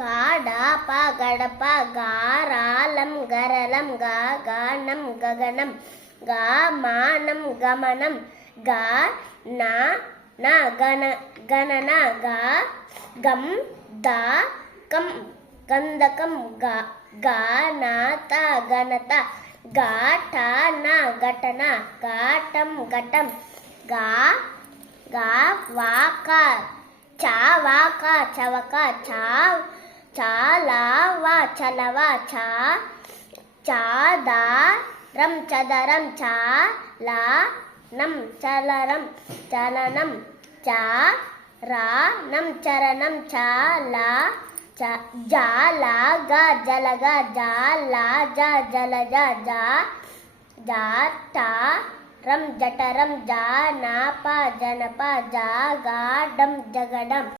గాడప గడప గారాలం గరలం గానం గగనం గామానం గమనం గా నా గణన గం దా కం గంధకం గానాత గణత ఘటన ఘటన ఘటం ఘటం వాక చావాక చవక చాలవ చలవ చాదారం చదరం చాలనం చలరం చలనం చారణం చరణం జాలగ జలగ జాలజ జలజ జాటరం జఠరం జానప జనప జాగాడం జగడం